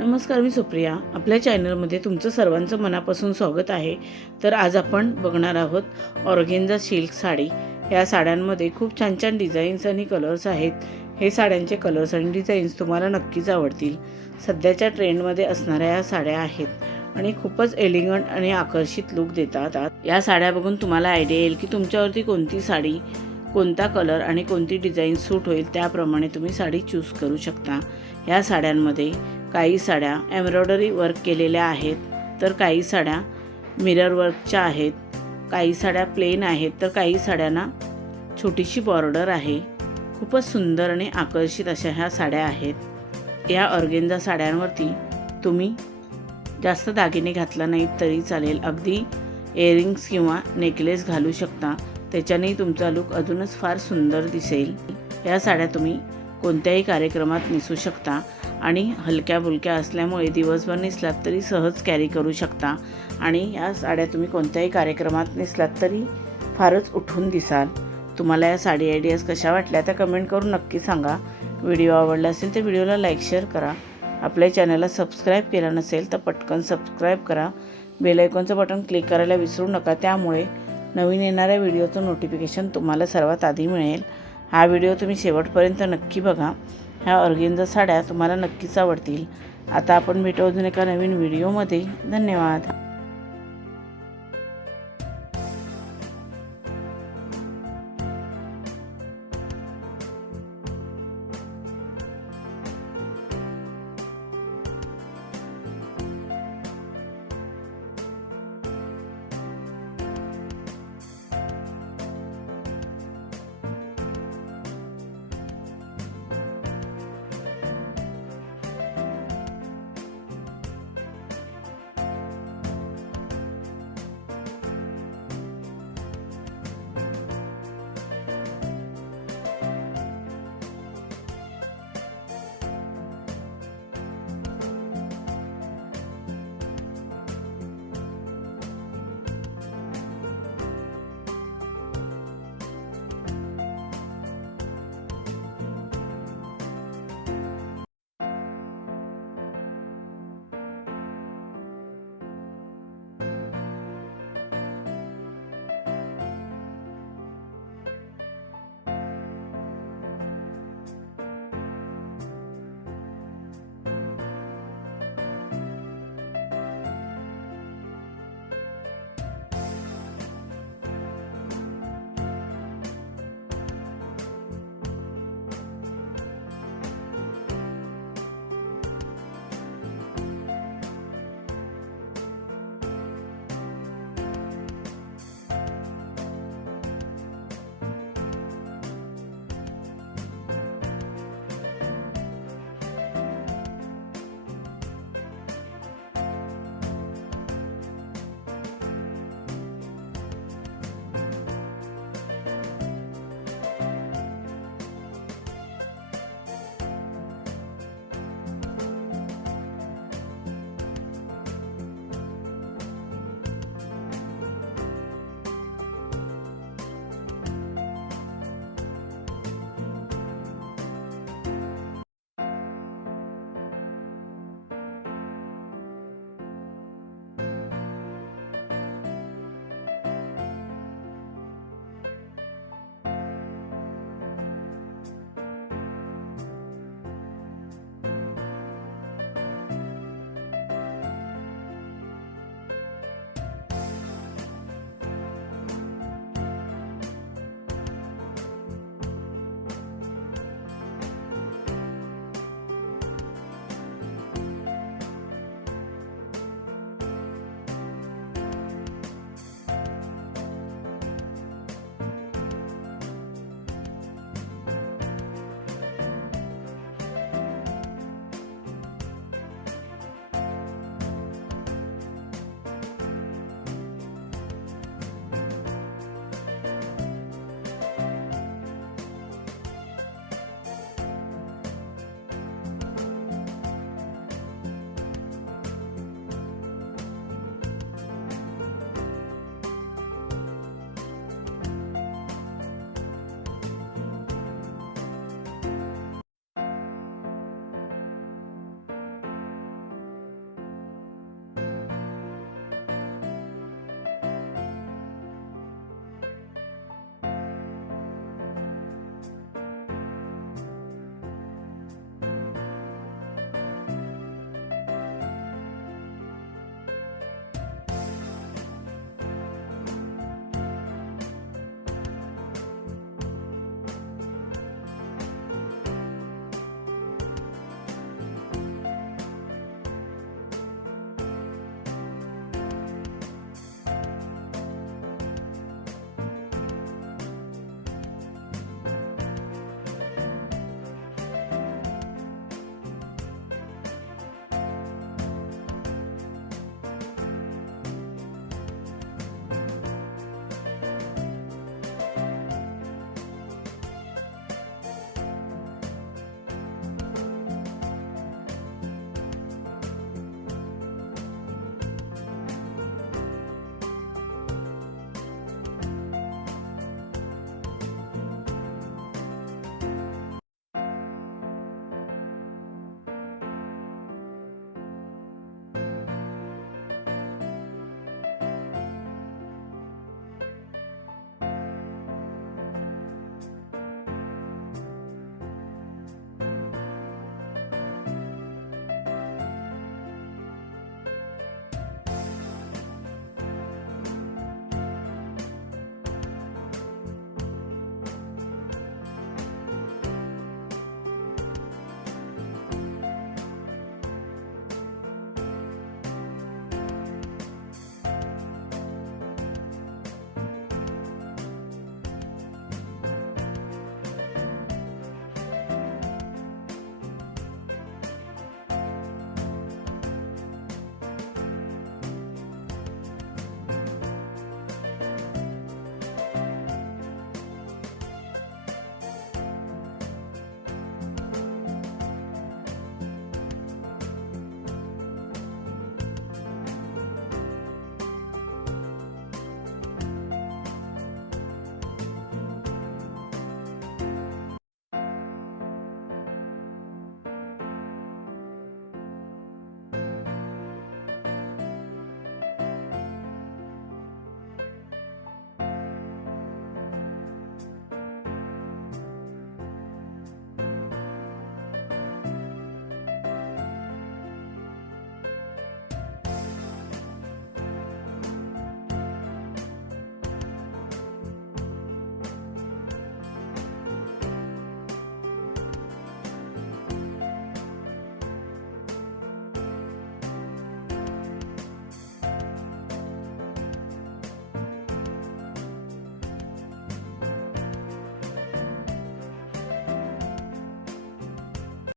नमस्कार, मी सुप्रिया. आपल्या चॅनलमध्ये तुमचं सर्वांचं मनापासून स्वागत आहे. तर आज आपण बघणार आहोत ऑर्गेन्झा सिल्क साडी. या साड्यांमध्ये खूप छान छान डिझाईन्स आणि कलर्स आहेत. हे साड्यांचे कलर्स आणि डिझाईन्स तुम्हाला नक्कीच आवडतील. सध्याच्या ट्रेंडमध्ये असणाऱ्या या साड्या आहेत आणि खूपच एलिगंट आणि आकर्षित लुक देतात. या साड्या बघून तुम्हाला आयडिया येईल की तुमच्यावरती कोणती साडी, कोणता कलर आणि कोणती डिझाईन सूट होईल, त्याप्रमाणे तुम्ही साडी चूज करू शकता. या साड्यांमध्ये काही साड्या एम्ब्रॉयडरी वर्क केलेल्या आहेत, तर काही साड्या मिरर वर्कच्या आहेत, काही साड्या प्लेन आहेत, तर काही साड्यांना छोटीशी बॉर्डर आहे. खूपच सुंदर आणि आकर्षित अशा ह्या साड्या आहेत. या ऑर्गेन्झा साड्यांवरती तुम्ही जास्त दागिने घातला नाहीत तरी चालेल. अगदी इयरिंग्स किंवा नेकलेस घालू शकता. त्याच्यानेही तुमचा लुक अजूनच फार सुंदर दिसेल. या साड्या तुम्ही कोणत्याही कार्यक्रमात नेसू शकता आणि हलक्या फुलक्या असल्यामुळे दिवसभर नेसलात तरी सहज कॅरी करू शकता. आणि या साड्या तुम्ही कोणत्याही कार्यक्रमात नेसलात तरी फारच उठून दिसाल. तुम्हाला या साडी आयडियाज कशा वाटल्या त्या कमेंट करून नक्की सांगा. व्हिडिओ आवडला असेल तर व्हिडिओला लाईक शेअर करा. आपल्या चॅनलला सबस्क्राईब केलं नसेल तर पटकन सबस्क्राईब करा. बेल आयकॉनचं बटन क्लिक करायला विसरू नका. त्यामुळे नवीन येणाऱ्या व्हिडिओचं नोटिफिकेशन तुम्हाला सर्वात आधी मिळेल. हा व्हिडिओ तुम्ही शेवटपर्यंत नक्की बघा. ह्या ऑर्गेन्झा साड्या तुम्हाला नक्कीच आवडतील. आता आपण भेटू अजून एका नवीन व्हिडिओमध्ये. धन्यवाद.